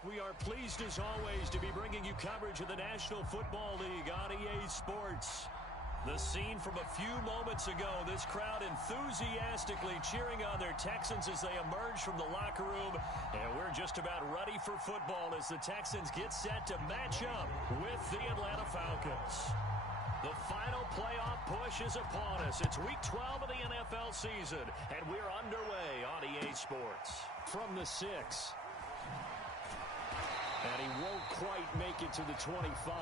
We are pleased as always to be bringing you coverage of the National Football League on EA Sports. The scene from a few moments ago, this crowd enthusiastically cheering on their Texans as they emerge from the locker room. And we're just about ready for football as the Texans get set to match up with the Atlanta Falcons. The final playoff push is upon us. It's Week 12 of the NFL season, and we're underway on EA Sports. From the 6. And he won't quite make it to the 25.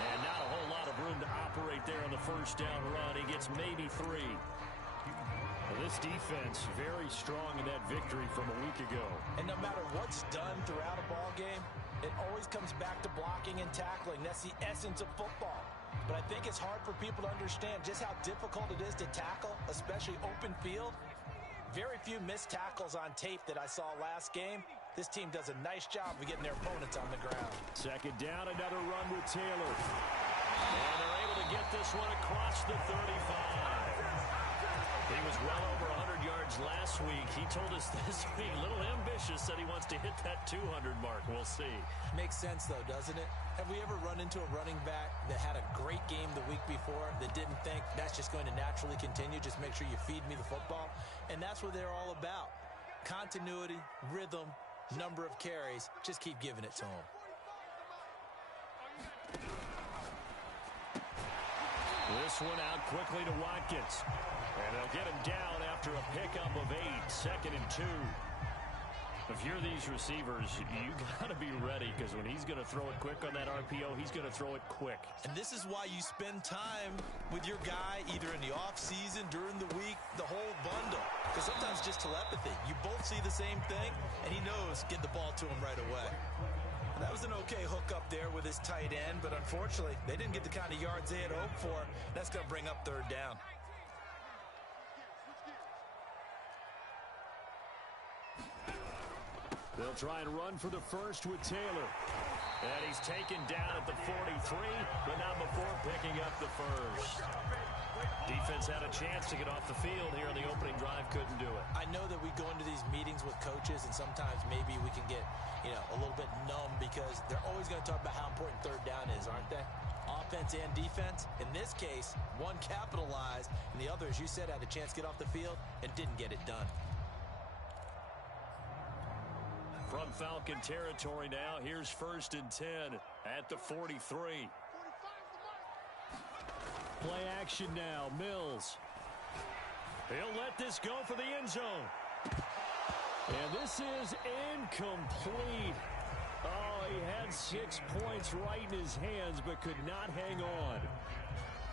And not a whole lot of room to operate there on the first down run. He gets maybe 3. Well, this defense very strong in that victory from a week ago. And no matter what's done throughout a ball game, it always comes back to blocking and tackling. That's the essence of football. But I think it's hard for people to understand just how difficult it is to tackle, especially open field. Very few missed tackles on tape that I saw last game. This team does a nice job of getting their opponents on the ground. Second down, another run with Taylor. And they're able to get this one across the 35. He was well over 100 yards last week. He told us this week, a little ambitious, said he wants to hit that 200 mark. We'll see. Makes sense, though, doesn't it? Have we ever run into a running back that had a great game the week before that didn't think that's just going to naturally continue? Just make sure you feed me the football. And that's what they're all about. Continuity, rhythm, number of carries. Just keep giving it to them. This one out quickly to Watkins. And they'll get him down after a pickup of 8. 2nd and 2. If you're these receivers, you got to be ready because when he's going to throw it quick on that RPO, he's going to throw it quick. And this is why you spend time with your guy either in the offseason, during the week, the whole bundle. Because sometimes just telepathy. You both see the same thing, and he knows get the ball to him right away. And that was an okay hook up there with his tight end, but unfortunately, they didn't get the kind of yards they had hoped for. That's going to bring up 3rd down. They'll try and run for the first with Taylor. And he's taken down at the 43, but not before picking up the first. Defense had a chance to get off the field here on the opening drive, couldn't do it. I know that we go into these meetings with coaches, and sometimes maybe we can get, a little bit numb because they're always going to talk about how important 3rd down is, aren't they? Offense and defense. In this case, one capitalized, and the other, as you said, had a chance to get off the field and didn't get it done. From Falcon territory now, here's 1st and 10 at the 43. Play action now, Mills. He'll let this go for the end zone. And this is incomplete. Oh, he had 6 points right in his hands, but could not hang on.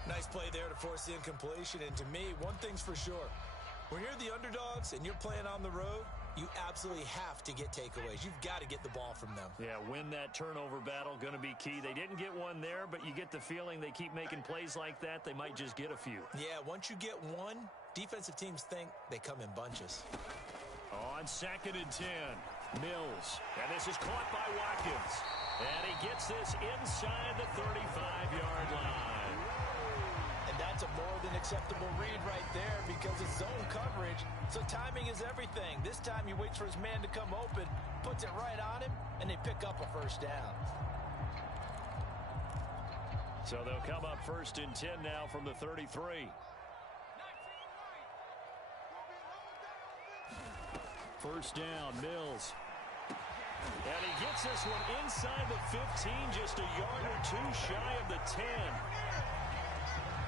Nice play there to force the incompletion. And to me, one thing's for sure. When you're the underdogs and you're playing on the road, you absolutely have to get takeaways. You've got to get the ball from them. Yeah, win that turnover battle, going to be key. They didn't get one there, but you get the feeling they keep making plays like that, they might just get a few. Yeah, once you get one, defensive teams think they come in bunches. On 2nd and 10, Mills. And this is caught by Watkins. And he gets this inside the 35-yard line. And that's a more than acceptable read right there because it's zone coverage, so timing is everything. This time he waits for his man to come open, puts it right on him, and they pick up a 1st down. So they'll come up 1st and 10 now from the 33. 1st down, Mills. And he gets this one inside the 15, just a yard or 2 shy of the 10.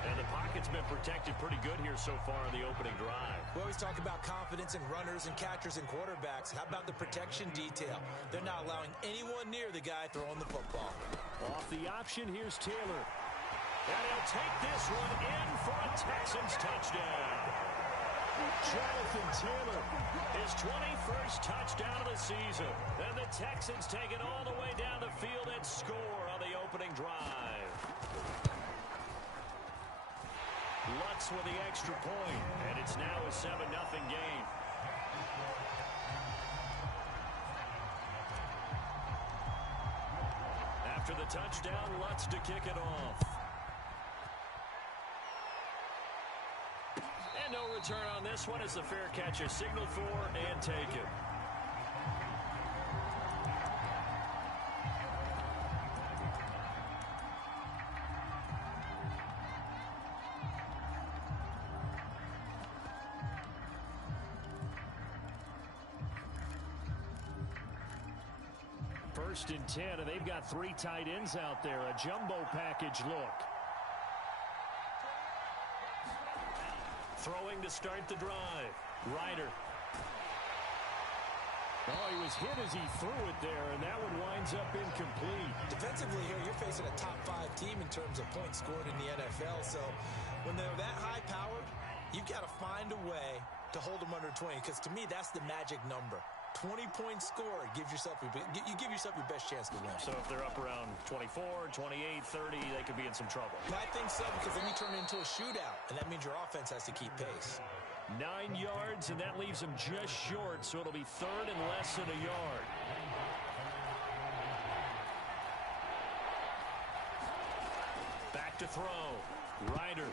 And the pocket's been protected pretty good here so far in the opening drive. We always talk about confidence in runners and catchers and quarterbacks. How about the protection detail? They're not allowing anyone near the guy throwing the football. Off the option, here's Taylor. And he'll take this one in for a Texans touchdown. Jonathan Taylor, his 21st touchdown of the season. And the Texans take it all the way down the field and score on the opening drive. Lutz with the extra point, and it's now a 7-0 game. After the touchdown, Lutz to kick it off. And no return on this one as the fair catch is signaled for and taken. First and 10, and they've got 3 tight ends out there. A jumbo package look. Throwing to start the drive. Ryder. Oh, he was hit as he threw it there, and that one winds up incomplete. Defensively here, you're facing a top 5 team in terms of points scored in the NFL. So when they're that high-powered, you've got to find a way to hold them under 20, because to me, that's the magic number. 20 points scored, you give yourself your best chance to win. So if they're up around 24, 28, 30, they could be in some trouble. I think so, because then you turn it into a shootout, and that means your offense has to keep pace. 9 yards, and that leaves them just short, so it'll be 3rd and less than a yard. Back to throw. Ryder.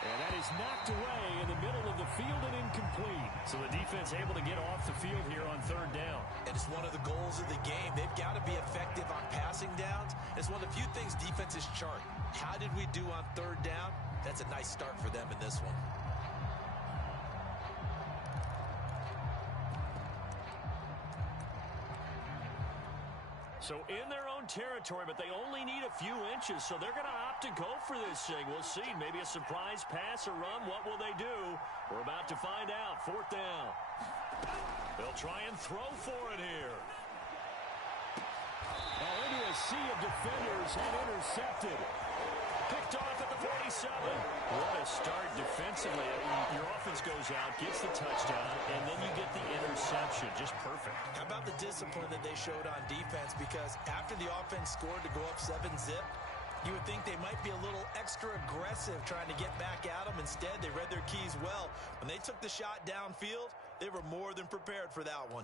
And that is knocked away in the middle of the field and incomplete. So the defense able to get off the field here on 3rd down. And it's one of the goals of the game. They've got to be effective on passing downs. It's one of the few things defenses chart. How did we do on 3rd down? That's a nice start for them in this one. So in their own territory, but they only need a few inches, so they're going to opt to go for this thing. We'll see. Maybe a surprise pass or run. What will they do? We're about to find out. 4th down. They'll try and throw for it here. Oh, into a sea of defenders and intercepted. Picked off at the 47. What a start defensively. Your offense goes out, gets the touchdown, and then you get the interception. Just perfect. How about the discipline that they showed on defense? Because after the offense scored to go up 7-zip, you would think they might be a little extra aggressive trying to get back at them. Instead, they read their keys well. When they took the shot downfield, they were more than prepared for that one.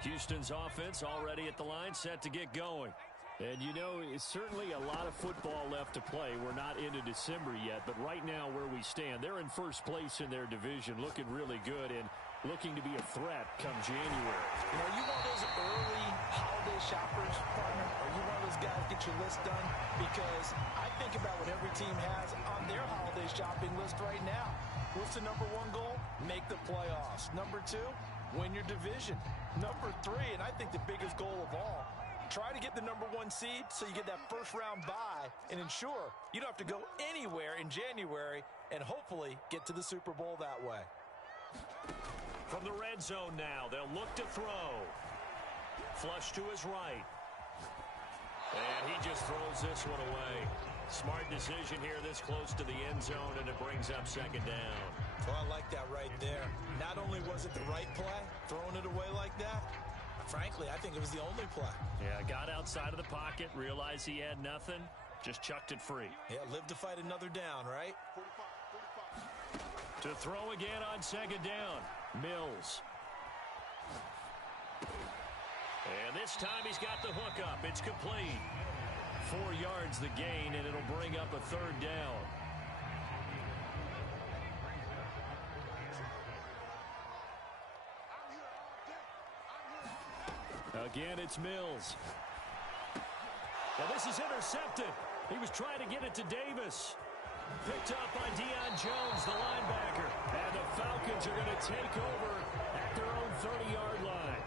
Houston's offense already at the line, set to get going. And, you know, it's certainly a lot of football left to play. We're not into December yet, but right now where we stand, they're in first place in their division, looking really good and looking to be a threat come January. You know, are you one of those early holiday shoppers, partner? Are you one of those guys get your list done? Because I think about what every team has on their holiday shopping list right now. What's the number 1 goal? Make the playoffs. Number 2, win your division. Number 3, and I think the biggest goal of all, try to get the number 1 seed so you get that first-round bye and ensure you don't have to go anywhere in January and hopefully get to the Super Bowl that way. From the red zone now, they'll look to throw. Flush to his right. And he just throws this one away. Smart decision here this close to the end zone, and it brings up 2nd down. Well, I like that right there. Not only was it the right play, throwing it away like that, frankly, I think it was the only play. Yeah, got outside of the pocket, realized he had nothing, just chucked it free. Yeah, live to fight another down, right? To throw again on 2nd down, Mills. And this time he's got the hook up. It's complete. 4 yards the gain, and it'll bring up a 3rd down. Again, it's Mills. Well, this is intercepted. He was trying to get it to Davis. Picked up by Deion Jones, the linebacker. And the Falcons are going to take over at their own 30-yard line.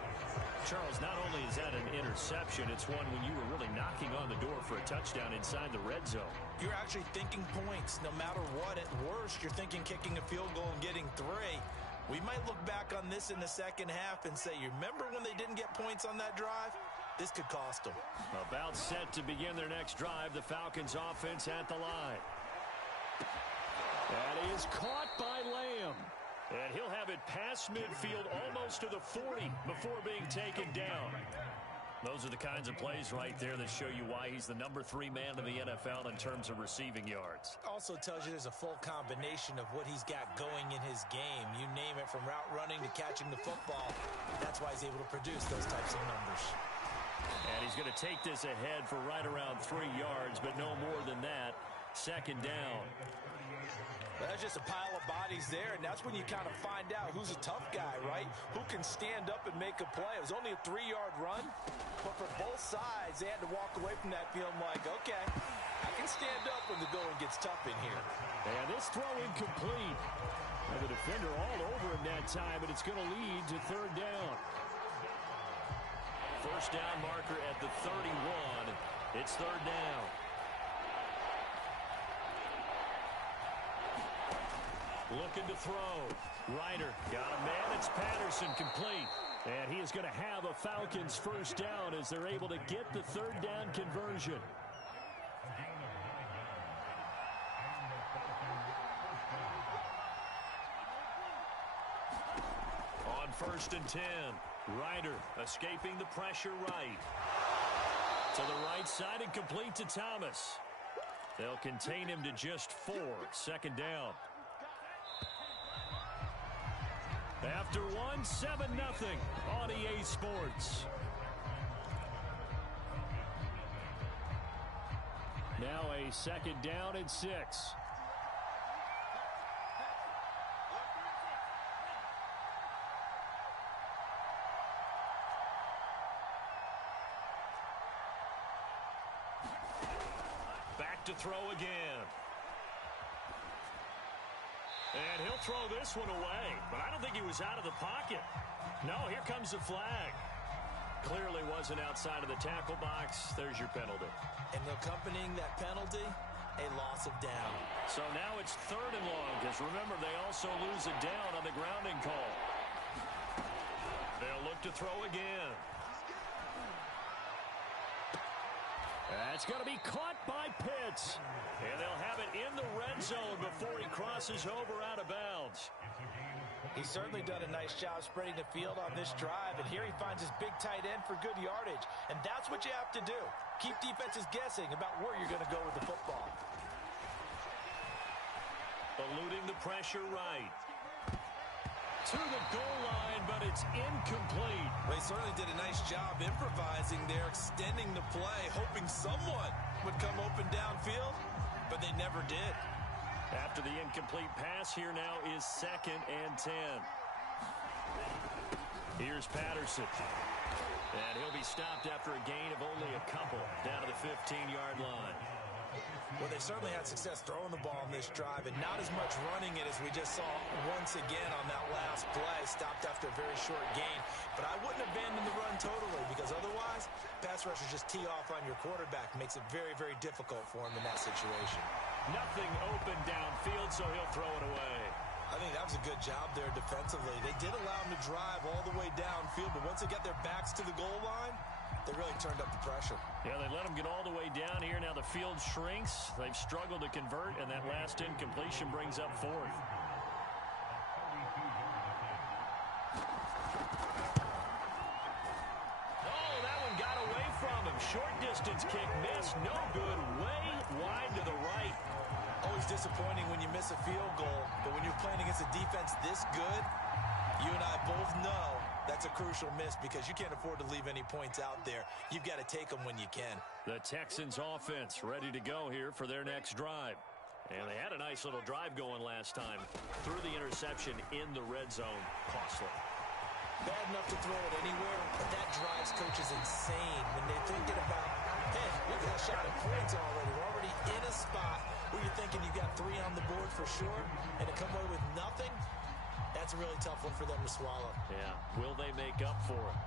Charles, not only is that an interception, it's one when you were really knocking on the door for a touchdown inside the red zone. You're actually thinking points no matter what. At worst, you're thinking kicking a field goal and getting 3. We might look back on this in the second half and say, you remember when they didn't get points on that drive? This could cost them. About set to begin their next drive, the Falcons offense at the line. That is caught by Lamb. And he'll have it past midfield almost to the 40 before being taken down. Those are the kinds of plays right there that show you why he's the #3 man in the NFL in terms of receiving yards. Also tells you there's a full combination of what he's got going in his game. You name it, from route running to catching the football. That's why he's able to produce those types of numbers. And he's going to take this ahead for right around 3 yards, but no more than that. Second down. That's just a pile of bodies there, and that's when you kind of find out who's a tough guy, right? Who can stand up and make a play. It was only a 3-yard run, but for both sides, they had to walk away from that feeling like, okay, I can stand up when the going gets tough in here. And this throw incomplete. And the defender all over him that time, and it's going to lead to third down. First down marker at the 31. It's third down. Looking to throw. Ryder got a man. It's Patterson, complete. And he is going to have a Falcons first down as they're able to get the third down conversion. On 1st and 10, Ryder escaping the pressure right. To the right side and complete to Thomas. They'll contain him to just 4. Second down. After 1, 7-0 on EA Sports. Now a second down and 6. Back to throw again. And he'll throw this one away, but I don't think he was out of the pocket. No, here comes the flag. Clearly wasn't outside of the tackle box. There's your penalty. And accompanying that penalty, a loss of down. So now it's 3rd and long, because remember, they also lose a down on the grounding call. They'll look to throw again. That's going to be caught by Pitts. And they'll have it in the red zone before he crosses over out of bounds. He's certainly done a nice job spreading the field on this drive. And here he finds his big tight end for good yardage. And that's what you have to do. Keep defenses guessing about where you're going to go with the football. Eluding the pressure right. To the goal line, but it's incomplete. They certainly did a nice job improvising there, extending the play, hoping someone would come open downfield, but they never did. After the incomplete pass, here now is 2nd and 10. Here's Patterson. And he'll be stopped after a gain of only a couple down to the 15-yard line. Well, they certainly had success throwing the ball on this drive, and not as much running it as we just saw once again on that last play. Stopped after a very short gain. But I wouldn't abandon the run totally, because otherwise, pass rushers just tee off on your quarterback. Makes it very, very difficult for him in that situation. Nothing open downfield, so he'll throw it away. I think that was a good job there defensively. They did allow him to drive all the way downfield, but once they got their backs to the goal line, they really turned up the pressure. Yeah, they let them get all the way down here. Now the field shrinks. They've struggled to convert, and that last incompletion brings up 4th. Oh, that one got away from him. Short distance kick missed. No good. Way wide to the right. Always disappointing when you miss a field goal, but when you're playing against a defense this good, you and I both know that's a crucial miss, because you can't afford to leave any points out there. You've got to take them when you can. The Texans offense ready to go here for their next drive. And they had a nice little drive going last time. Threw the interception in the red zone. Costly. Bad enough to throw it anywhere, but that drives coaches insane when they're thinking about, hey, we got a shot at points already. We're already in a spot where you're thinking you got 3 on the board for sure, and to come away with nothing, that's a really tough one for them to swallow. Yeah. Will they make up for it?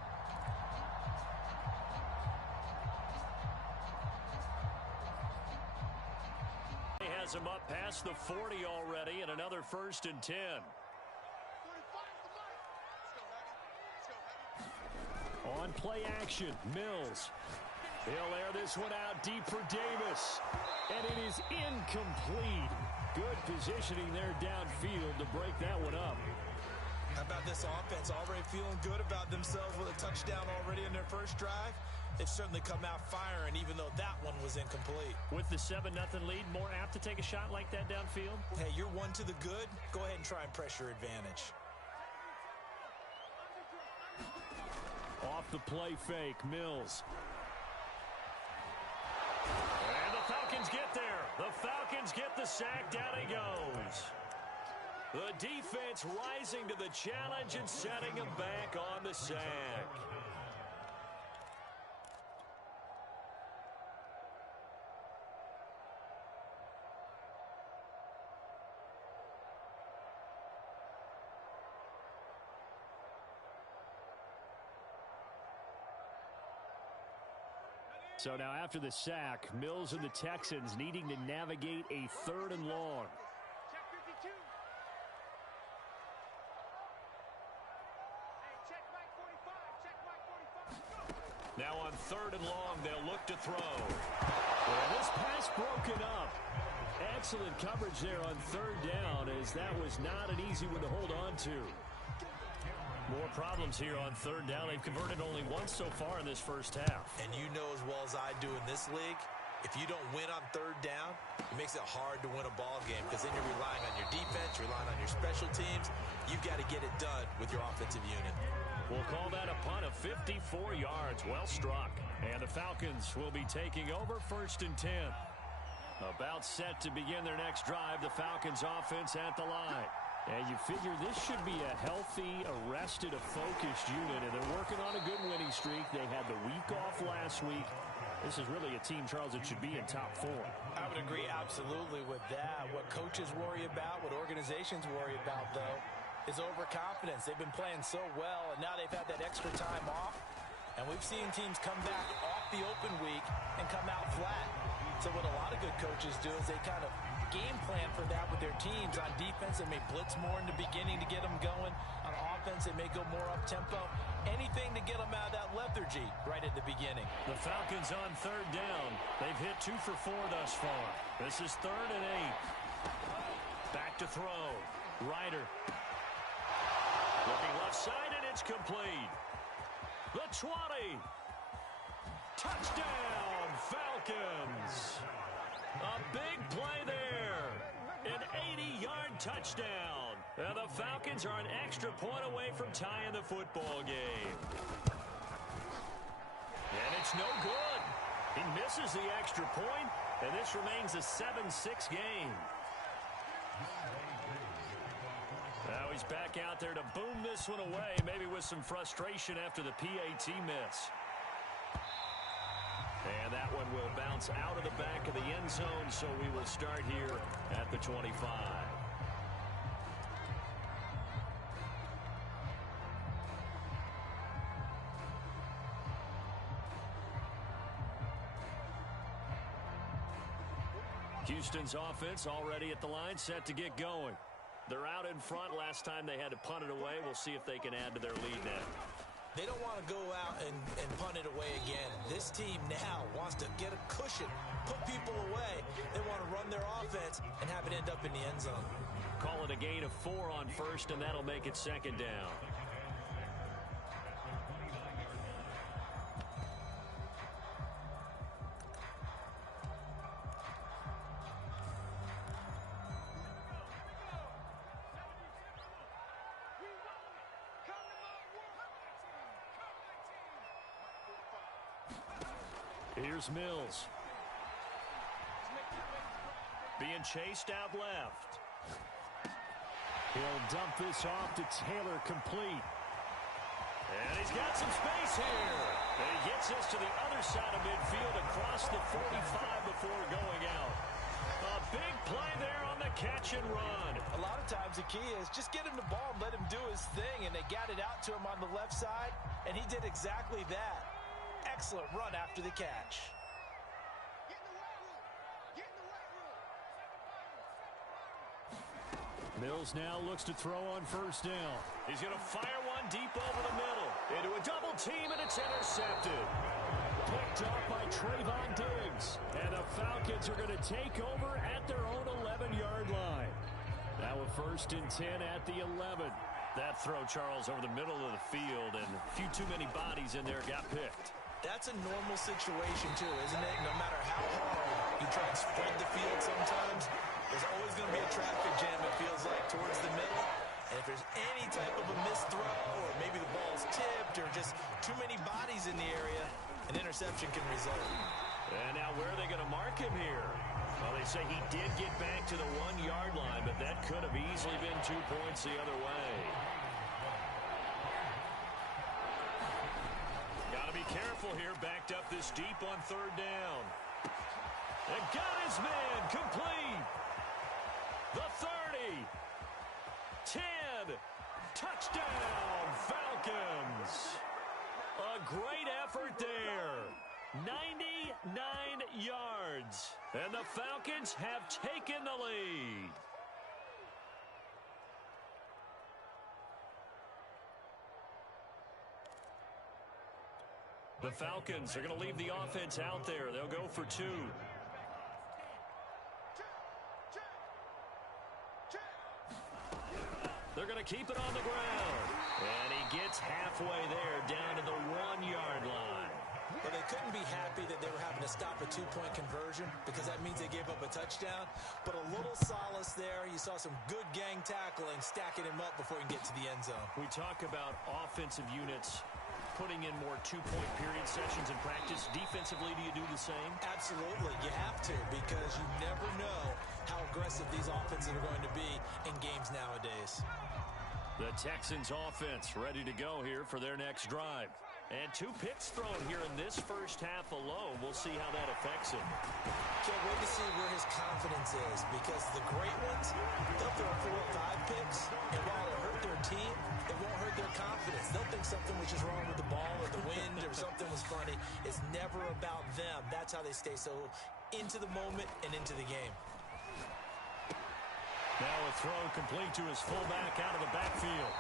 He has him up past the 40 already, and another 1st and 10. On play action, Mills. He'll air this one out deep for Davis. And it is incomplete. Good positioning there downfield to break that one up. How about this offense already feeling good about themselves with a touchdown already in their first drive? They've certainly come out firing, even though that one was incomplete. With the 7-0 lead, more apt to take a shot like that downfield? Hey, you're one to the good. Go ahead and try and press your advantage. Off the play fake, Mills. And the Falcons get there. The Falcons get the sack. Down he goes. The defense rising to the challenge and setting him back on the sack. So now after the sack, Mills and the Texans needing to navigate a 3rd and long. Now on 3rd and long, they'll look to throw. Well, this pass broken up. Excellent coverage there on 3rd down, as that was not an easy one to hold on to. More problems here on 3rd down. They've converted only once so far in this first half. And you know as well as I do in this league, if you don't win on 3rd down, it makes it hard to win a ball game because then you're relying on your defense, relying on your special teams. You've got to get it done with your offensive unit. We'll call that a punt of 54 yards. Well struck. And the Falcons will be taking over 1st and 10. About set to begin their next drive. The Falcons offense at the line. And you figure this should be a healthy, arrested, a focused unit. And they're working on a good winning streak. They had the week off last week. This is really a team, Charles, that should be in top 4. I would agree absolutely with that. What coaches worry about, what organizations worry about, though, is overconfidence. They've been playing so well, and now they've had that extra time off. And we've seen teams come back off the open week and come out flat. So what a lot of good coaches do is they kind of game plan for that with their teams. On defense, they may blitz more in the beginning to get them going. On offense, they may go more up-tempo. Anything to get them out of that lethargy right at the beginning. The Falcons on 3rd down. They've hit 2 for 4 thus far. This is 3rd and 8. Back to throw. Ryder. Looking left side, and it's complete. The 20. Touchdown, Falcons. A big play there. An 80-yard touchdown. And the Falcons are an extra point away from tying the football game. And it's no good. He misses the extra point, and this remains a 7-6 game. Now he's back out there to boom this one away, maybe with some frustration after the PAT miss. And that one will bounce out of the back of the end zone, so we will start here at the 25. Houston's offense already at the line, set to get going. They're out in front. Last time they had to punt it away. We'll see if they can add to their lead now. They don't want to go out and punt it away again. This team now wants to get a cushion, put people away. They want to run their offense and have it end up in the end zone. Call it a gain of 4 on 1st, and that'll make it 2nd down. Here's Mills. Being chased out left. He'll dump this off to Taylor, complete. And he's got some space here. And he gets us to the other side of midfield across the 45 before going out. A big play there on the catch and run. A lot of times the key is just get him the ball and let him do his thing. And they got it out to him on the left side, and he did exactly that. Excellent run after the catch. Mills now looks to throw on 1st down. He's going to fire one deep over the middle. Into a double team, and it's intercepted. Picked off by Trayvon Diggs. And the Falcons are going to take over at their own 11-yard line. Now a 1st and 10 at the 11. That throw, Charles, over the middle of the field, and a few too many bodies in there got picked. That's a normal situation, too, isn't it? No matter how hard you try and spread the field sometimes, there's always going to be a traffic jam, it feels like, towards the middle. And if there's any type of a missed throw, or maybe the ball's tipped, or just too many bodies in the area, an interception can result. And now where are they going to mark him here? Well, they say he did get back to the 1-yard line, but that could have easily been 2 points the other way. Got to be careful here, backed up this deep on 3rd down. And got his man, complete. The 30. 10. Touchdown, Falcons. A great effort there. 99 yards. And the Falcons have taken the lead. The Falcons are going to leave the offense out there. They'll go for 2. They're going to keep it on the ground. And he gets halfway there, down to the 1-yard line. Well, they couldn't be happy that they were having to stop a 2-point conversion because that means they gave up a touchdown. But a little solace there. You saw some good gang tackling, stacking him up before he can get to the end zone. We talk about offensive units putting in more 2-point period sessions in practice. Defensively, do you do the same? Absolutely. You have to, because you never know how aggressive these offenses are going to be in games nowadays. The Texans offense ready to go here for their next drive. And 2 picks thrown here in this first half alone. We'll see how that affects him. Can't wait to see where his confidence is, because the great ones, they'll throw 4 or 5 picks, and while it hurt their team, it won't hurt their confidence. They'll think something was just wrong with the ball or the wind or something was funny. It's never about them. That's how they stay so into the moment and into the game. Now a throw complete to his fullback out of the backfield.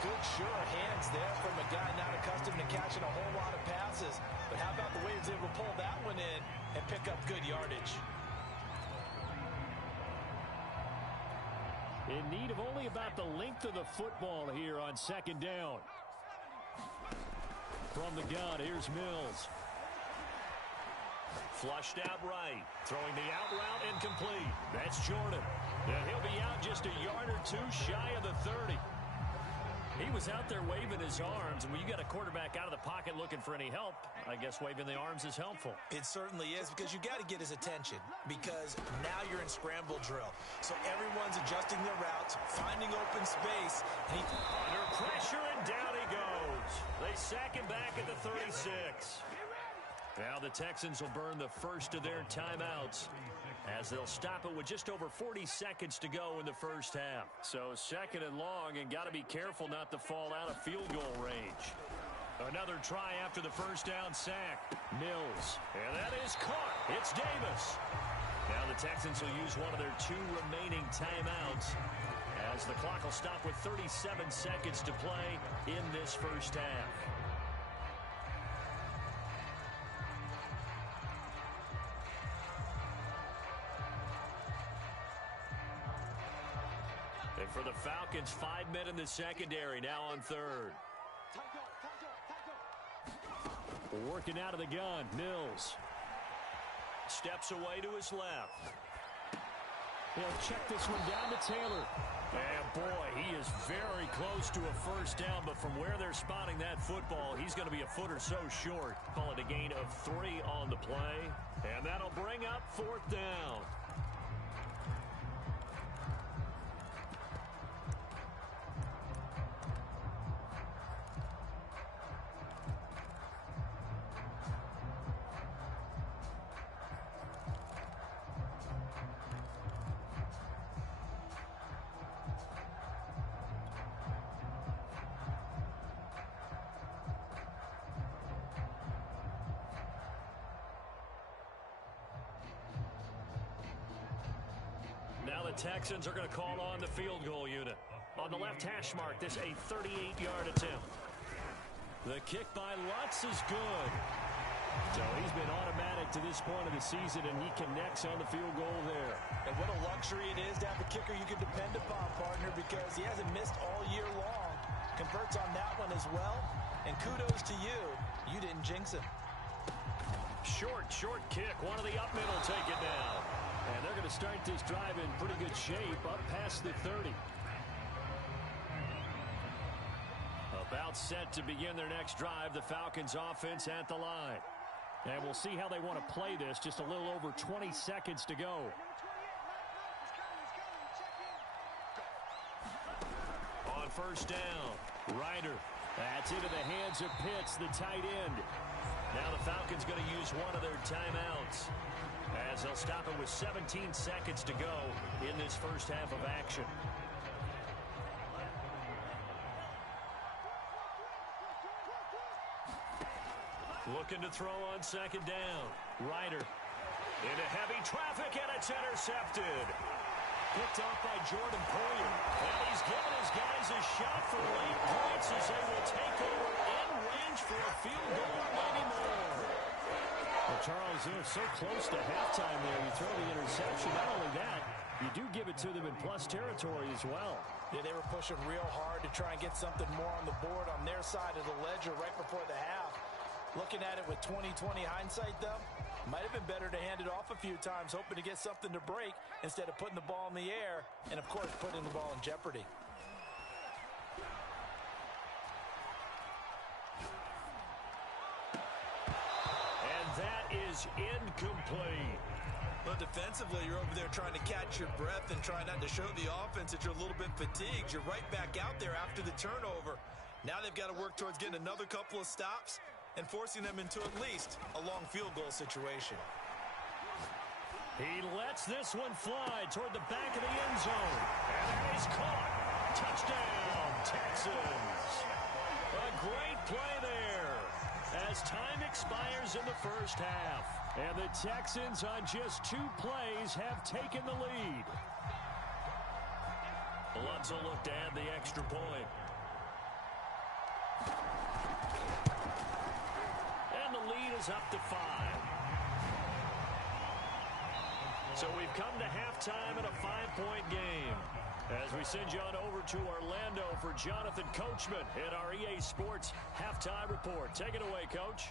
Good, sure hands there from a guy not accustomed to catching a whole lot of passes. But how about the way he was able to pull that one in and pick up good yardage? In need of only about the length of the football here on 2nd down. From the gun, here's Mills. Flushed out right. Throwing the out route incomplete. That's Jordan. And he'll be out just a yard or 2 shy of the 30. He was out there waving his arms. When you got a quarterback out of the pocket looking for any help, I guess waving the arms is helpful. It certainly is, because you got to get his attention, because now you're in scramble drill. So everyone's adjusting their routes, finding open space. And under pressure, and down he goes. They sack him back at the 36. Now the Texans will burn the first of their timeouts, as they'll stop it with just over 40 seconds to go in the first half. So 2nd and long, and got to be careful not to fall out of field goal range. Another try after the first down sack. Mills. And that is caught. It's Davis. Now the Texans will use one of their 2 remaining timeouts, as the clock will stop with 37 seconds to play in this first half. And for the Falcons, 5 men in the secondary, now on 3rd. Working out of the gun, Mills. Steps away to his left. He'll check this one down to Taylor. And boy, he is very close to a first down, but from where they're spotting that football, he's going to be a foot or so short. Call it a gain of 3 on the play. And that'll bring up 4th down. Now the Texans are going to call on the field goal unit. On the left hash mark, this a 38-yard attempt. The kick by Lutz is good. So he's been automatic to this point of the season, and he connects on the field goal there. And what a luxury it is to have a kicker you can depend upon, partner, because he hasn't missed all year long. Converts on that one as well. And kudos to you. You didn't jinx him. Short kick. One of the up middle take it down. And they're going to start this drive in pretty good shape up past the 30. About set to begin their next drive, the Falcons offense at the line. And we'll see how they want to play this. Just a little over 20 seconds to go. On first down, Ryder. That's into the hands of Pitts, the tight end. Now the Falcons going to use one of their timeouts, as they'll stop it with 17 seconds to go in this first half of action. Looking to throw on second down. Ryder into heavy traffic, and it's intercepted. Picked off by Jordan Poyer. And he's given his guys a shot for late points as they will take over in range for a field goal, maybe more. Well, Charles, they're so close to halftime there. You throw the interception. Not only that, you do give it to them in plus territory as well. Yeah, they were pushing real hard to try and get something more on the board on their side of the ledger right before the half. Looking at it with 20/20 hindsight, though, might have been better to hand it off a few times, hoping to get something to break instead of putting the ball in the air and, of course, putting the ball in jeopardy. And that is incomplete. But defensively, you're over there trying to catch your breath and trying not to show the offense that you're a little bit fatigued. You're right back out there after the turnover. Now they've got to work towards getting another couple of stops and forcing them into at least a long field goal situation. He lets this one fly toward the back of the end zone. And he's caught. Touchdown, Texans. A great play there as time expires in the first half. And the Texans on just 2 plays have taken the lead. Lutz will look to add the extra point. And the lead is up to 5. So we've come to halftime in a 5-point game. As we send you on over to Orlando for Jonathan Coachman in our EA Sports Halftime Report. Take it away, Coach.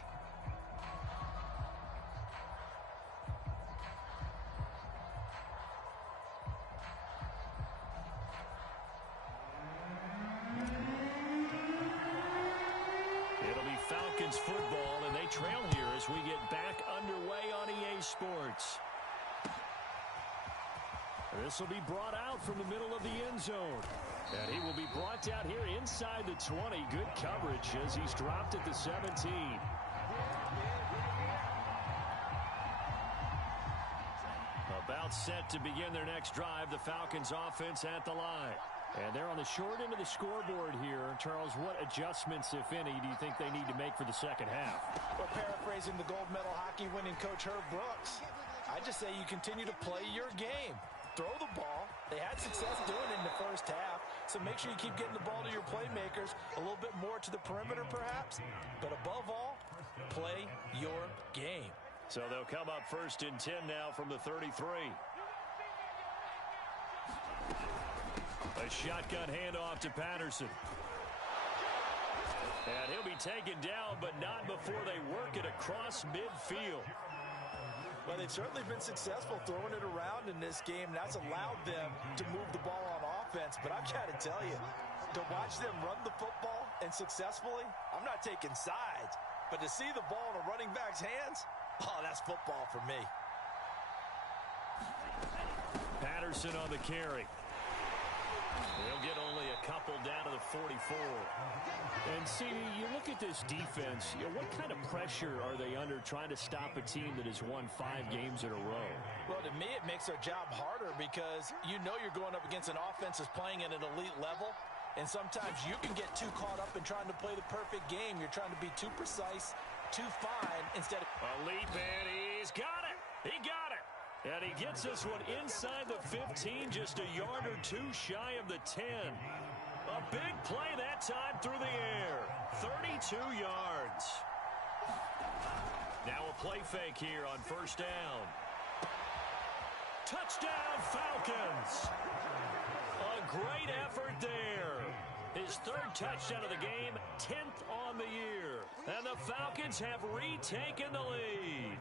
It'll be Falcons football, and they trail here as we get back underway on EA Sports. This will be brought out from the middle of the end zone. And he will be brought down here inside the 20. Good coverage as he's dropped at the 17. About set to begin their next drive, the Falcons offense at the line. And they're on the short end of the scoreboard here. Charles, what adjustments, if any, do you think they need to make for the second half? Well, paraphrasing the gold medal hockey winning coach Herb Brooks, I just say you continue to play your game. Throw the ball. They had success doing it in the first half, so make sure you keep getting the ball to your playmakers, a little bit more to the perimeter perhaps, but above all, play your game. So they'll come up first and 10 now from the 33. A shotgun handoff to Patterson. And he'll be taken down, but not before they work it across midfield. Well, they've certainly been successful throwing it around in this game. That's allowed them to move the ball on offense. But I've got to tell you, to watch them run the football and successfully, I'm not taking sides. But to see the ball in a running back's hands, oh, that's football for me. Patterson on the carry. They'll get only a couple down to the 44. And see, you look at this defense, what kind of pressure are they under trying to stop a team that has won 5 games in a row? Well, to me, it makes their job harder because you know you're going up against an offense that's playing at an elite level. And sometimes you can get too caught up in trying to play the perfect game. You're trying to be too precise, too fine, instead of... A leap, and he's got it. He got it. And he gets this one inside the 15, just a yard or two shy of the 10. A big play that time through the air. 32 yards. Now a play fake here on first down. Touchdown, Falcons. A great effort there. His third touchdown of the game, 10th on the year. And the Falcons have retaken the lead.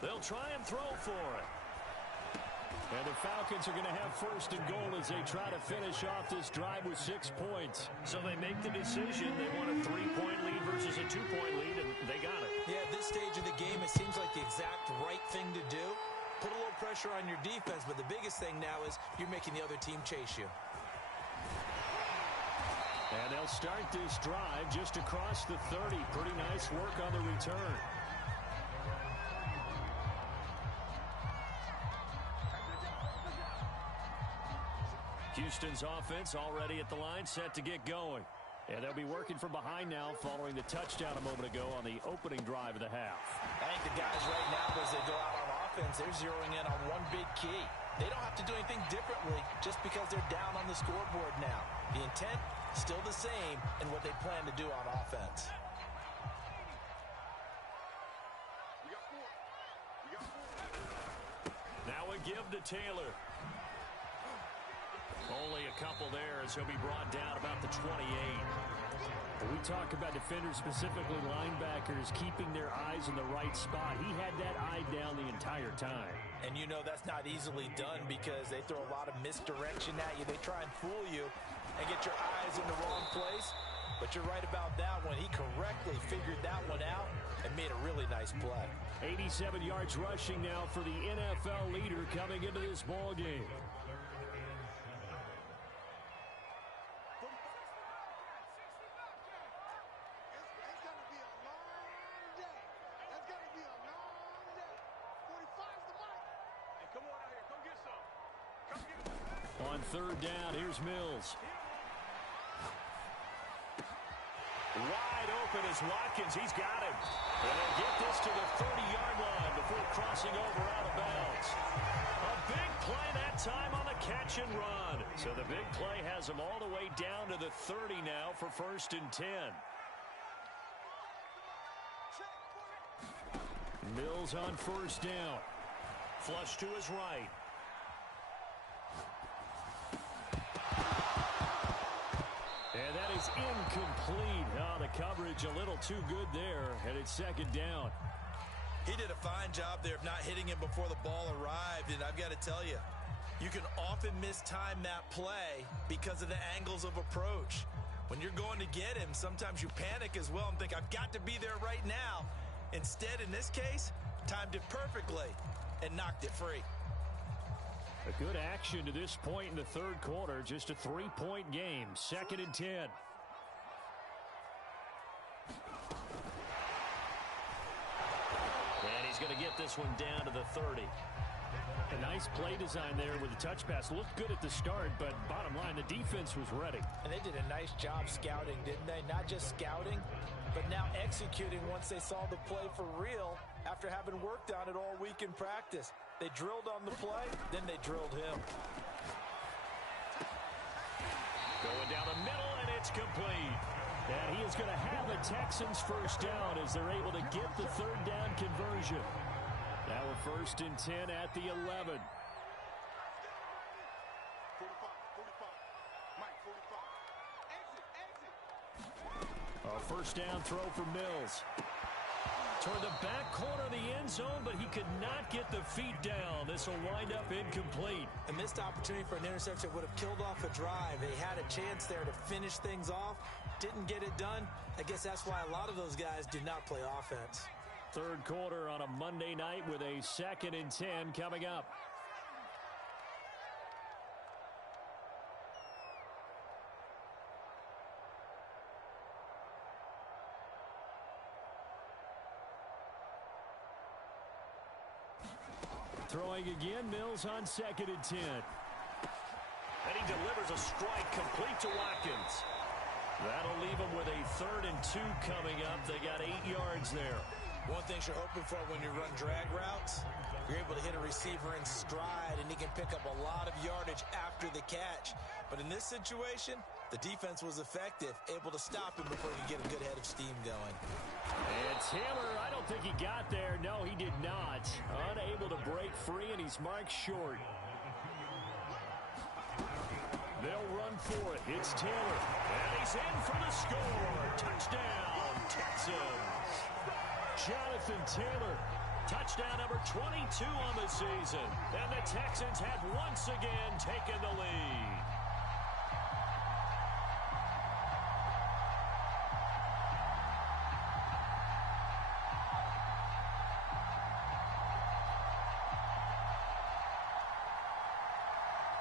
They'll try and throw for it. And the Falcons are going to have first and goal as they try to finish off this drive with 6 points. So they make the decision. They want a 3-point lead versus a 2-point lead, and they got it. Yeah, at this stage of the game, it seems like the exact right thing to do. Put a little pressure on your defense, but the biggest thing now is you're making the other team chase you. And they'll start this drive just across the 30. Pretty nice work on the return. Houston's offense already at the line, set to get going. And they'll be working from behind now following the touchdown a moment ago on the opening drive of the half. I think the guys right now, as they go out on offense, they're zeroing in on one big key. They don't have to do anything differently just because they're down on the scoreboard now. The intent, still the same in what they plan to do on offense. Now a give to Taylor. Only a couple there as he'll be brought down about the 28. We talk about defenders, specifically linebackers, keeping their eyes in the right spot. He had that eye down the entire time. And you know that's not easily done because they throw a lot of misdirection at you. They try and fool you and get your eyes in the wrong place. But you're right about that one. He correctly figured that one out and made a really nice play. 87 yards rushing now for the NFL leader coming into this ball game. On third down, here's Mills. Wide open is Watkins. He's got him. And they'll get this to the 30-yard line before crossing over out of bounds. A big play that time on the catch and run. So the big play has him all the way down to the 30 now for first and 10. Mills on first down. Flush to his right. And that is incomplete. Oh, the coverage a little too good there, and it's second down. He did a fine job there of not hitting him before the ball arrived, and I've got to tell you, you can often mistime that play because of the angles of approach. When you're going to get him, sometimes you panic as well and think, I've got to be there right now. Instead, in this case, timed it perfectly and knocked it free. A good action to this point in the third quarter. Just a 3-point game. Second and 10. And he's going to get this one down to the 30. A nice play design there with the touch pass. Looked good at the start, but bottom line, the defense was ready. And they did a nice job scouting, didn't they? Not just scouting, but now executing once they saw the play for real after having worked on it all week in practice. They drilled on the play, then they drilled him. Going down the middle, and it's complete. And he is going to have the Texans first down as they're able to get the third down conversion. Now we're first and 10 at the 11. A first down throw for Mills. Toward the back corner of the end zone, but he could not get the feet down. This will wind up incomplete. A missed opportunity for an interception would have killed off a drive. They had a chance there to finish things off. Didn't get it done. I guess that's why a lot of those guys do not play offense. Third quarter on a Monday night with a second and 10 coming up. Throwing again, Mills on second and 10. And he delivers a strike complete to Watkins. That'll leave them with a third and 2 coming up. They got 8 yards there. One thing you're hoping for when you run drag routes, you're able to hit a receiver in stride, and he can pick up a lot of yardage after the catch. But in this situation, the defense was effective, able to stop him before he could get a good head of steam going. And Taylor, I don't think he got there. No, he did not. Unable to break free, and he's marked short. They'll run for it. It's Taylor. And he's in for the score. Touchdown, Texans. Jonathan Taylor. Touchdown number 22 on the season. And the Texans have once again taken the lead.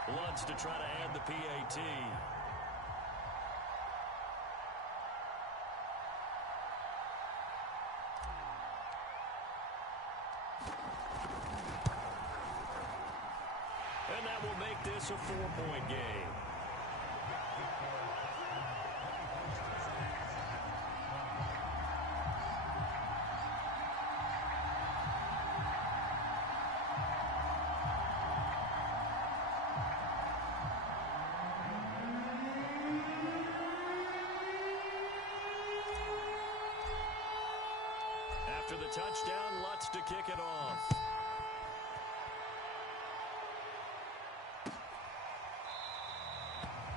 Lutz to try to add the PAT. And that will make this a 4-point game. After the touchdown, Lutz to kick it off.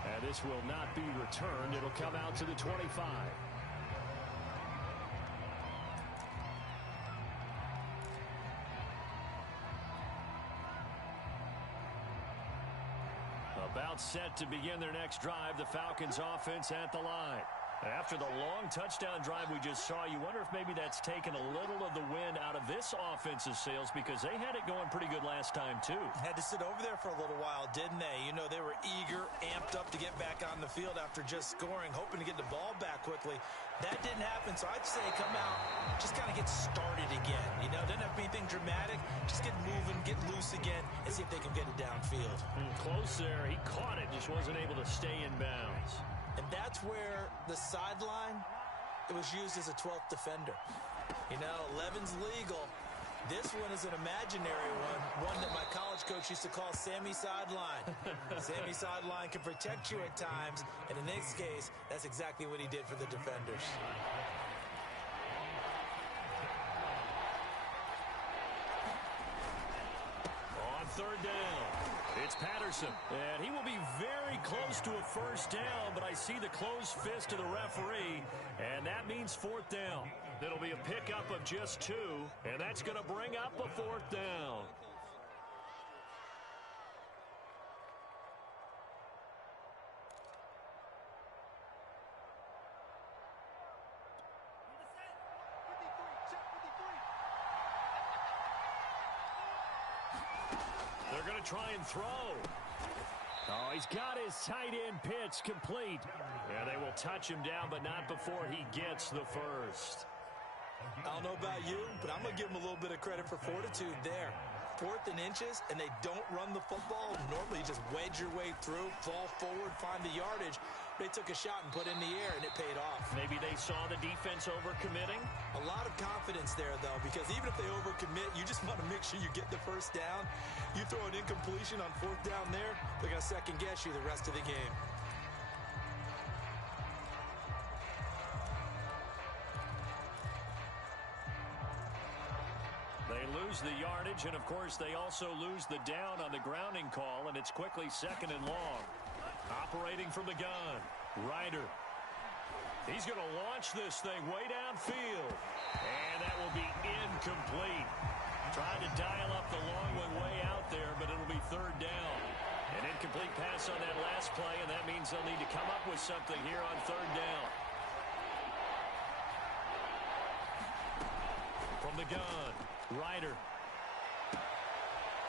And this will not be returned. It'll come out to the 25. About set to begin their next drive, the Falcons offense at the line. After the long touchdown drive we just saw, you wonder if maybe that's taken a little of the wind out of this offense's sails, because they had it going pretty good last time, too. Had to sit over there for a little while, didn't they? You know, they were eager, amped up to get back on the field after just scoring, hoping to get the ball back quickly. That didn't happen, so I'd say come out, just kind of get started again. You know, doesn't have to be anything dramatic. Just get moving, get loose again, and see if they can get it downfield. Close there. He caught it, just wasn't able to stay in bounds. And that's where the sideline, it was used as a 12th defender. You know, 11's legal. This one is an imaginary one that my college coach used to call Sammy Sideline. Sammy Sideline can protect you at times, and in this case, that's exactly what he did for the defenders. On third down, it's Patterson, and he will be very close to a first down, but I see the closed fist of the referee, and that means fourth down. It'll be a pickup of just 2, and that's going to bring up a fourth down. They're going to try and throw. Oh, he's got his tight end pitch complete. Yeah, they will touch him down, but not before he gets the first. I don't know about you, but I'm going to give him a little bit of credit for fortitude there. 4th and inches, and they don't run the football. Normally, you just wedge your way through, fall forward, find the yardage. They took a shot and put it in the air, and it paid off. Maybe they saw the defense overcommitting. A lot of confidence there, though, because even if they overcommit, you just want to make sure you get the first down. You throw an incompletion on 4th down there, they're going to second-guess you the rest of the game. They lose the yardage, and, of course, they also lose the down on the grounding call, and it's quickly 2nd and long. Operating from the gun, Ryder. He's going to launch this thing way downfield, and that will be incomplete. Trying to dial up the long one way out there, but it'll be 3rd down. An incomplete pass on that last play, and that means they'll need to come up with something here on 3rd down. From the gun, Ryder.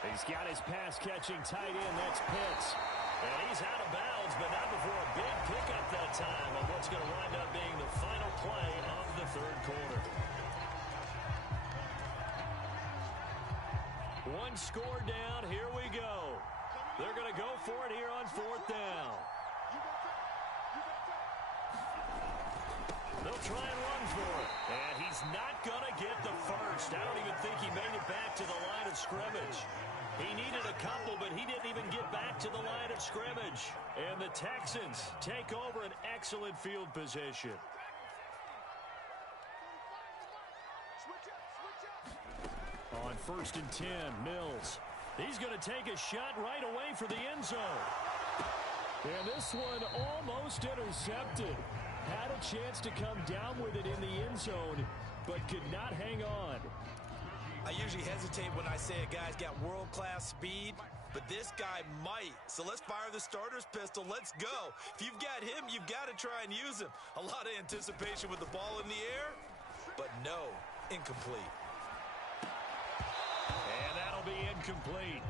He's got his pass-catching tight end. That's Pitts. And he's out of bounds, but not before a big pickup that time on what's going to wind up being the final play of the 3rd quarter. One score down. Here we go. They're going to go for it here on 4th down. They'll try and run for it. And he's not going to get the first. I don't even think he made it back to the line of scrimmage. He needed a couple, but he didn't even get back to the line of scrimmage. And the Texans take over an excellent field position. On 1st and 10, Mills. He's going to take a shot right away for the end zone. And this one almost intercepted. Had a chance to come down with it in the end zone, but could not hang on. I usually hesitate when I say a guy's got world-class speed, but this guy might. So let's fire the starter's pistol. Let's go. If you've got him, you've got to try and use him. A lot of anticipation with the ball in the air, but no, incomplete. And that'll be incomplete.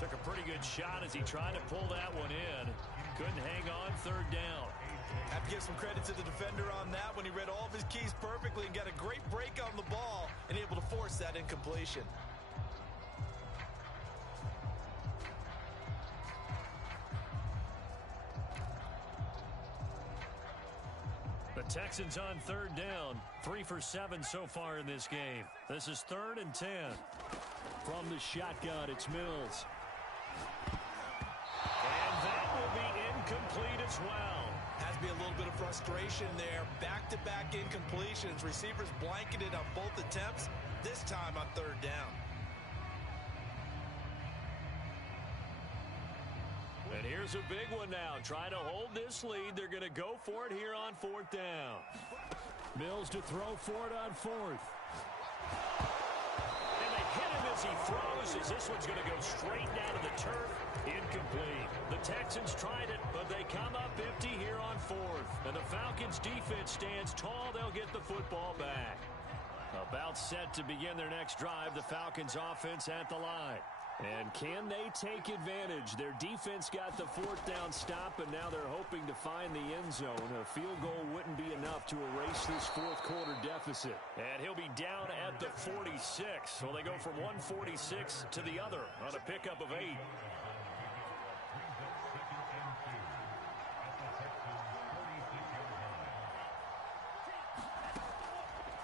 Took a pretty good shot as he tried to pull that one in. Couldn't hang on 3rd down. Have to give some credit to the defender on that when he read all of his keys perfectly and got a great break on the ball and able to force that incompletion. The Texans on 3rd down. 3 for 7 so far in this game. This is 3rd and 10. From the shotgun, it's Mills. And that will be incomplete as well. Has to be a little bit of frustration there. Back-to-back incompletions. Receivers blanketed on both attempts, this time on 3rd down. And here's a big one now. Trying to hold this lead. They're going to go for it here on 4th down. Mills to throw for it on 4th. And they hit him as he throws, as this one's going to go straight down to the turf. Incomplete. The Texans tried it, but they come up empty here on 4th. And the Falcons defense stands tall. They'll get the football back. About set to begin their next drive. The Falcons offense at the line. And can they take advantage? Their defense got the 4th down stop, and now they're hoping to find the end zone. A field goal wouldn't be enough to erase this 4th quarter deficit. And he'll be down at the 46. So they go from 146 to the other on a pickup of 8.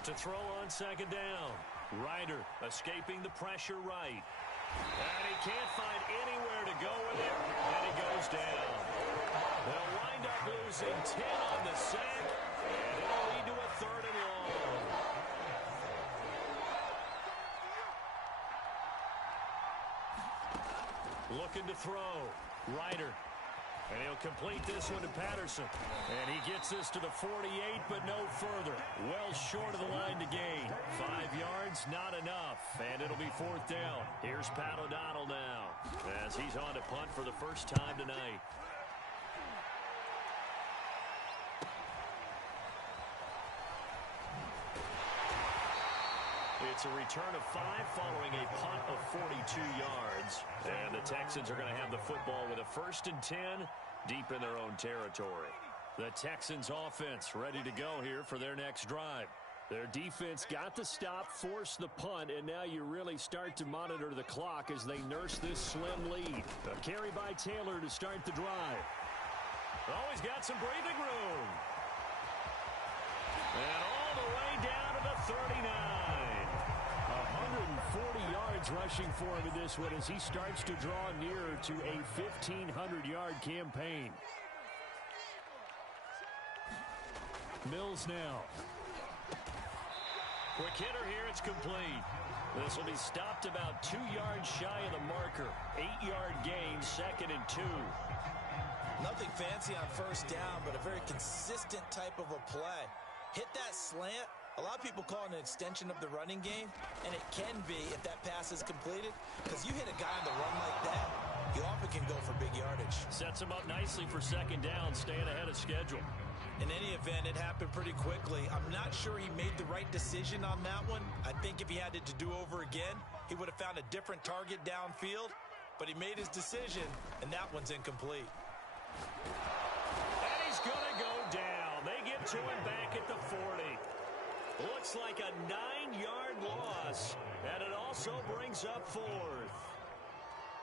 To throw on 2nd down. Ryder escaping the pressure right. And he can't find anywhere to go with it, and he goes down. They'll wind up losing 10 on the sack, and it'll lead to a 3rd and long. Looking to throw. Ryder. And he'll complete this one to Patterson. And he gets this to the 48, but no further. Well short of the line to gain. 5 yards, not enough. And it'll be 4th down. Here's Pat O'Donnell now, as he's on to punt for the first time tonight. It's a return of 5 following a punt of 42 yards. And the Texans are going to have the football with a 1st and 10 deep in their own territory. The Texans offense ready to go here for their next drive. Their defense got the stop, forced the punt, and now you really start to monitor the clock as they nurse this slim lead. A carry by Taylor to start the drive. Always got some breathing room. And all the way down to the 39. 140 yards rushing for him in this one as he starts to draw nearer to a 1,500-yard campaign. Mills now. Quick hitter here, it's complete. This will be stopped about 2 yards shy of the marker. 8-yard gain, 2nd and 2. Nothing fancy on 1st down, but a very consistent type of a play. Hit that slant. A lot of people call it an extension of the running game, and it can be if that pass is completed, because you hit a guy on the run like that, you often can go for big yardage. Sets him up nicely for 2nd down, staying ahead of schedule. In any event, it happened pretty quickly. I'm not sure he made the right decision on that one. I think if he had it to do over again, he would have found a different target downfield, but he made his decision, and that one's incomplete. And he's going to go down. They get to him back at the 40. Looks like a 9-yard loss, and it also brings up 4th.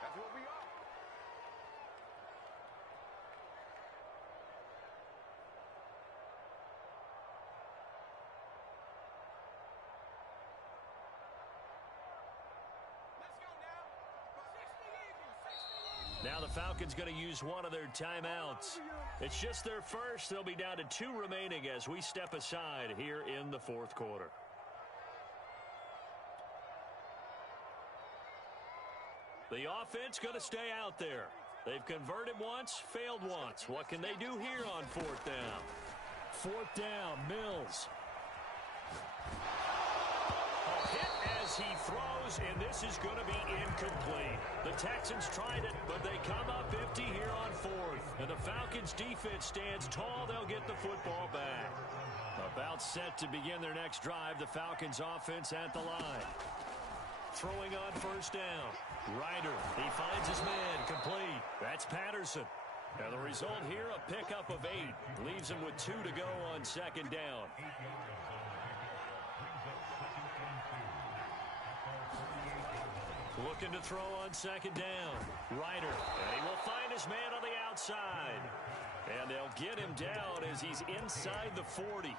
That's what we are. Now the Falcons going to use one of their timeouts. It's just their first. They'll be down to 2 remaining as we step aside here in the fourth quarter. The offense going to stay out there. They've converted once, failed once. What can they do here on fourth down? Fourth down, Mills. A hit as he throws, and this is going to be incomplete. The Texans tried it, but they come up empty here on fourth. And the Falcons defense stands tall. They'll get the football back. About set to begin their next drive, the Falcons offense at the line. Throwing on first down. Ryder, he finds his man, complete. That's Patterson. And the result here, a pickup of 8. Leaves him with 2 to go on second down. Looking to throw on second down. Ryder, and he will find his man on the outside. And they'll get him down as he's inside the 40.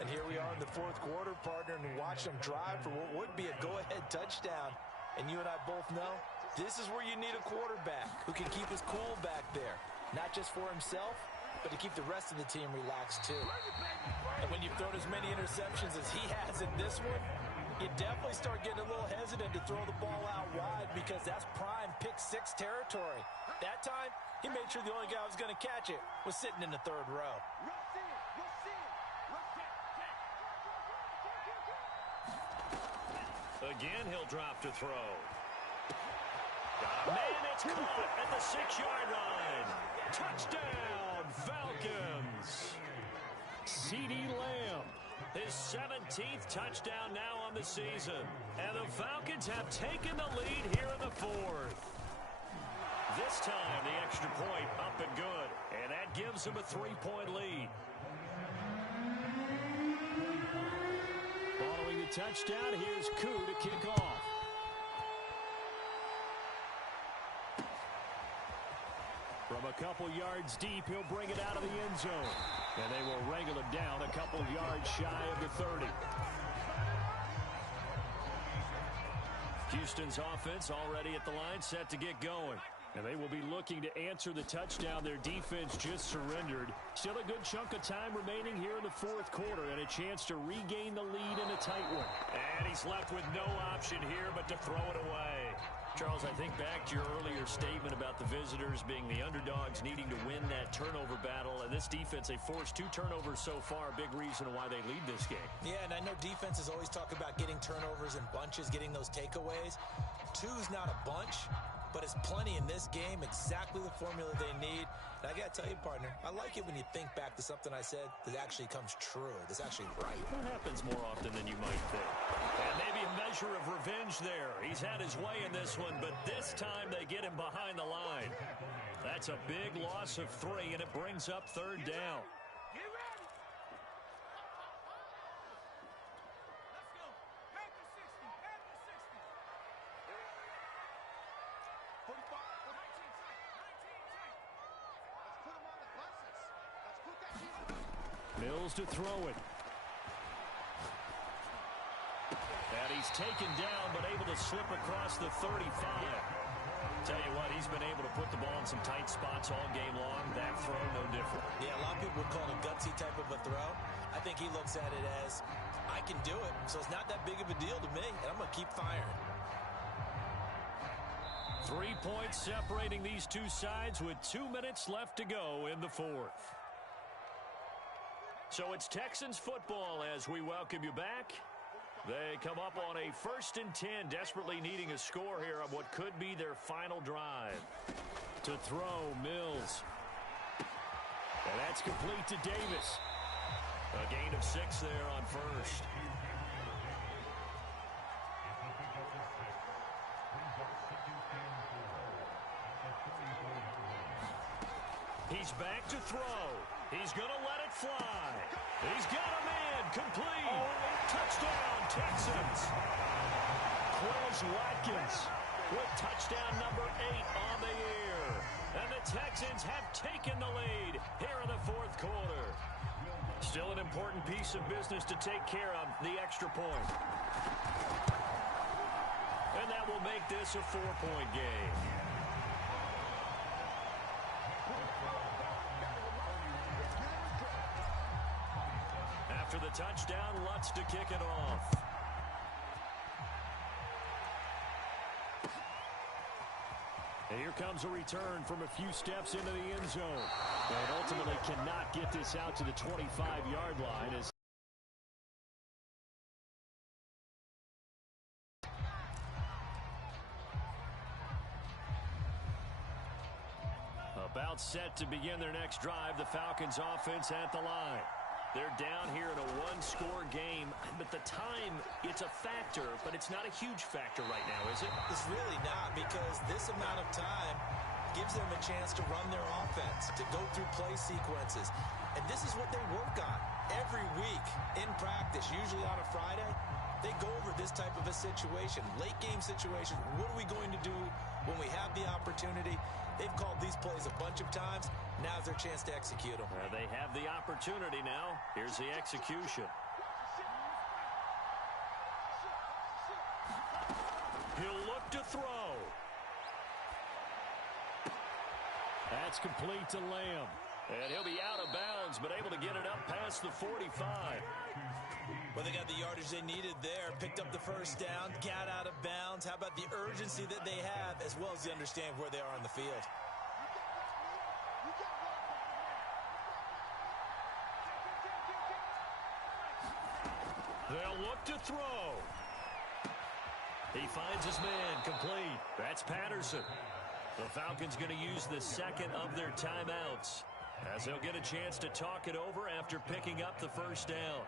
And here we are in the fourth quarter, partner, and watch them drive for what would be a go-ahead touchdown. And you and I both know this is where you need a quarterback who can keep his cool back there. Not just for himself, but to keep the rest of the team relaxed too. And when you've thrown as many interceptions as he has in this one, you definitely start getting a little hesitant to throw the ball out wide because that's prime pick-6 territory. That time, he made sure the only guy who was going to catch it was sitting in the third row. Again, he'll drop to throw. Got a man, it's caught at the 6-yard line. Touchdown, Falcons. CeeDee Lamb, his 17th touchdown now on the season. And the Falcons have taken the lead here in the fourth. This time, the extra point up and good. And that gives them a 3-point lead. Following the touchdown, here's Koo to kick off. From a couple yards deep, he'll bring it out of the end zone. And they will wrangle it down a couple yards shy of the 30. Houston's offense already at the line, set to get going. And they will be looking to answer the touchdown their defense just surrendered. Still a good chunk of time remaining here in the fourth quarter and a chance to regain the lead in a tight one. And he's left with no option here but to throw it away. Charles, I think back to your earlier statement about the visitors being the underdogs needing to win that turnover battle. And this defense, they forced 2 turnovers so far, big reason why they lead this game. Yeah, and I know defenses always talk about getting turnovers in bunches, getting those takeaways. 2's not a bunch, but it's plenty in this game, exactly the formula they need. And I got to tell you, partner, I like it when you think back to something I said that actually comes true, that's actually right. It happens more often than you might think. And maybe a measure of revenge there. He's had his way in this one, but this time they get him behind the line. That's a big loss of 3, and it brings up third down. Mills to throw it. And he's taken down, but able to slip across the 35. Tell you what, he's been able to put the ball in some tight spots all game long. That throw, no different. Yeah, a lot of people would call it a gutsy type of a throw. I think he looks at it as, I can do it, so it's not that big of a deal to me, and I'm going to keep firing. 3 points separating these two sides with 2 minutes left to go in the fourth. So it's Texans football as we welcome you back. They come up on a 1st and 10, desperately needing a score here on what could be their final drive. To throw, Mills. And that's complete to Davis. A gain of 6 there on first. He's back to throw. He's going to let it fly. He's got a man, complete. Touchdown, Texans. Quez Watkins with touchdown number 8 on the year. And the Texans have taken the lead here in the fourth quarter. Still an important piece of business to take care of, the extra point. And that will make this a 4-point game. After the touchdown, Lutz to kick it off. And here comes a return from a few steps into the end zone. And ultimately cannot get this out to the 25-yard line as about set to begin their next drive. The Falcons offense at the line. They're down here in a one-score game, but the time, it's a factor, but it's not a huge factor right now, is it? It's really not, because this amount of time gives them a chance to run their offense, to go through play sequences. And this is what they work on every week in practice, usually on a Friday. They go over this type of a situation, late-game situation. What are we going to do when we have the opportunity? They've called these plays a bunch of times. Now's their chance to execute them. They have the opportunity now. Here's the execution. He'll look to throw. That's complete to Lamb. And he'll be out of bounds, but able to get it up past the 45. Well, they got the yardage they needed there. Picked up the first down, got out of bounds. How about the urgency that they have, as well as they understand where they are on the field? They'll look to throw. He finds his man complete. That's Patterson. The Falcons going to use the second of their timeouts, as they'll get a chance to talk it over after picking up the first down.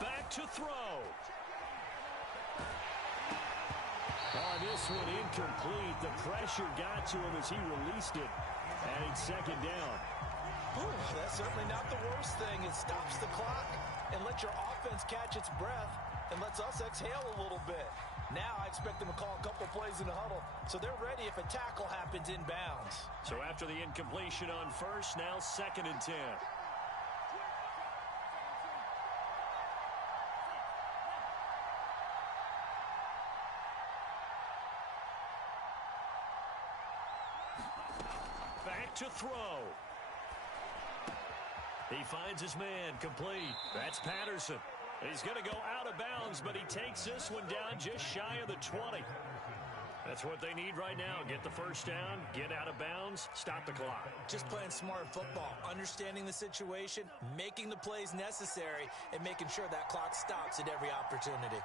Back to throw. On this one, incomplete. The pressure got to him as he released it. And it's second down. That's certainly not the worst thing. It stops the clock and lets your offense catch its breath and lets us exhale a little bit. Now I expect them to call a couple plays in the huddle, so they're ready if a tackle happens in bounds. So after the incompletion on first, now 2nd and 10. Back to throw. He finds his man complete. That's Patterson. He's going to go out of bounds, but he takes this one down just shy of the 20. That's what they need right now. Get the first down, get out of bounds, stop the clock. Just playing smart football, understanding the situation, making the plays necessary, and making sure that clock stops at every opportunity.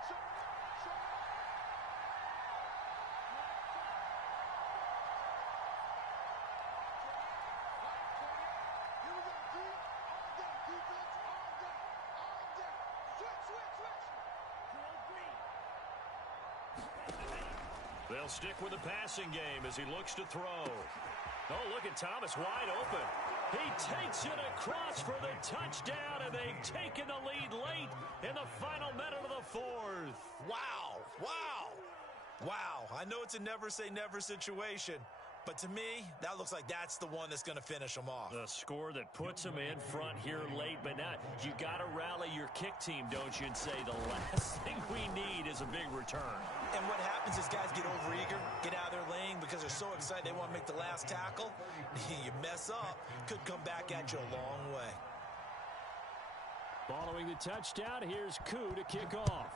They'll stick with the passing game as he looks to throw. Oh, look at Thomas wide open. He takes it across for the touchdown, and they've taken the lead late in the final minute of the fourth. Wow, wow, wow. I know it's a never-say-never situation, but to me, that looks like that's the one that's going to finish them off. The score that puts them in front here late, but not. You got to rally your kick team, don't you, and say the last thing we need is a big return. And what happens is guys get overeager, get out of their lane because they're so excited they want to make the last tackle. You mess up, could come back at you a long way. Following the touchdown, here's Koo to kick off.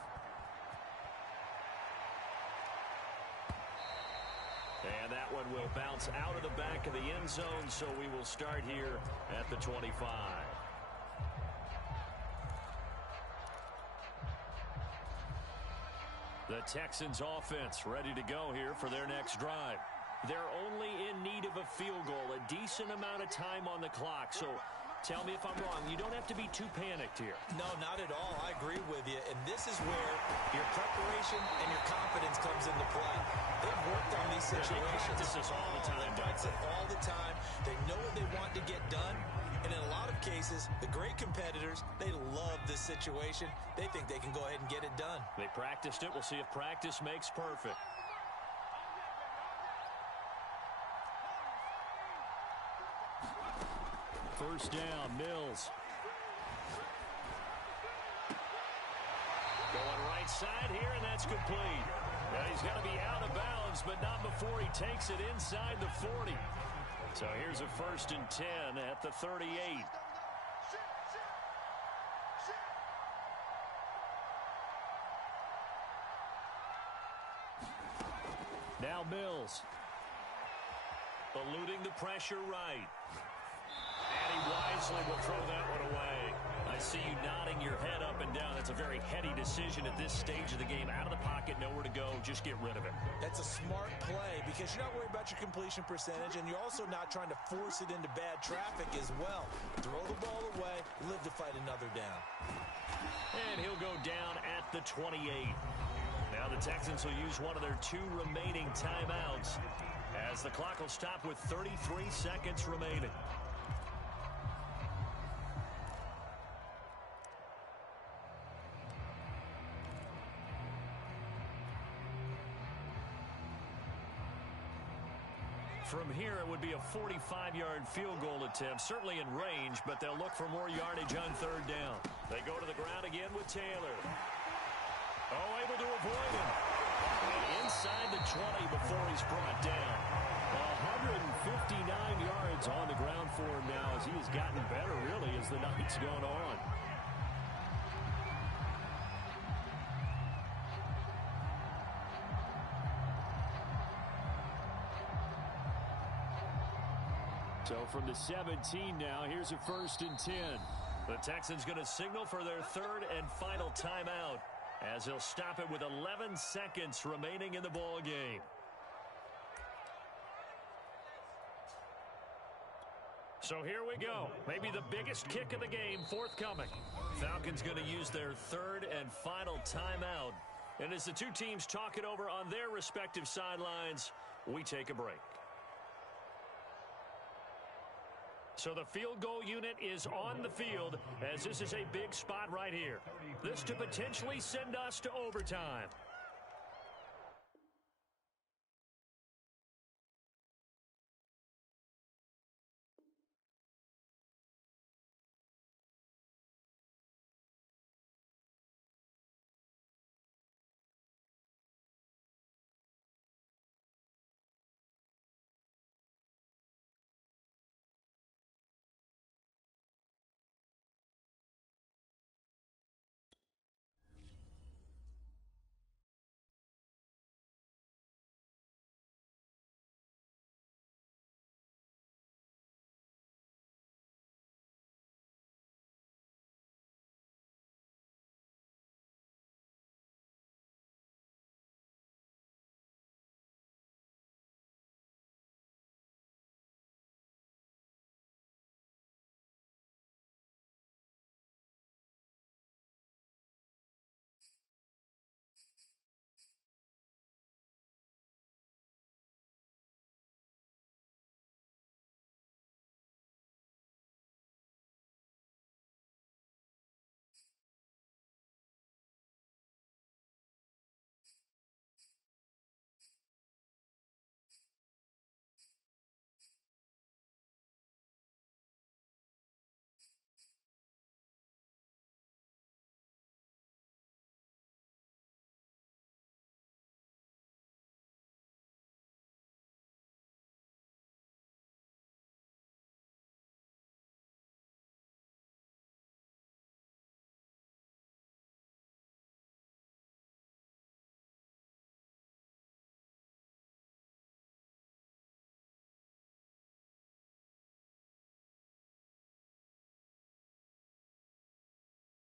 And that one will bounce out of the back of the end zone, so we will start here at the 25. The Texans offense ready to go here for their next drive. They're only in need of a field goal, a decent amount of time on the clock. So tell me if I'm wrong. You don't have to be too panicked here. No, not at all. I agree with you. And this is where your preparation and your confidence comes into play. They've worked on these situations. They practice this all the time. They practice it all the time. They know what they want to get done. And in a lot of cases, the great competitors, they love this situation. They think they can go ahead and get it done. They practiced it. We'll see if practice makes perfect. First down, Mills. Going right side here, and that's complete. And he's going to be out of bounds, but not before he takes it inside the 40. So here's a 1st and 10 at the 38. Now Mills. Eluding the pressure right. And he wisely will throw that one away. I see you nodding your head up and down. That's a very heady decision at this stage of the game. Out of the pocket, nowhere to go. Just get rid of it. That's a smart play because you're not worried about your completion percentage, and you're also not trying to force it into bad traffic as well. Throw the ball away, live to fight another down. And he'll go down at the 28. Now the Texans will use one of their 2 remaining timeouts as the clock will stop with 33 seconds remaining. From here, it would be a 45-yard field goal attempt, certainly in range, but they'll look for more yardage on 3rd down. They go to the ground again with Taylor. Oh, able to avoid him. And inside the 20 before he's brought down. 159 yards on the ground for him now as he has gotten better, really, as the night's gone on. So from the 17 now, here's a 1st and 10. The Texans going to signal for their 3rd and final timeout as they'll stop it with 11 seconds remaining in the ball game. So here we go. Maybe the biggest kick of the game forthcoming. Falcons going to use their 3rd and final timeout. And as the 2 teams talk it over on their respective sidelines, we take a break. So the field goal unit is on the field as this is a big spot right here. This to potentially send us to overtime.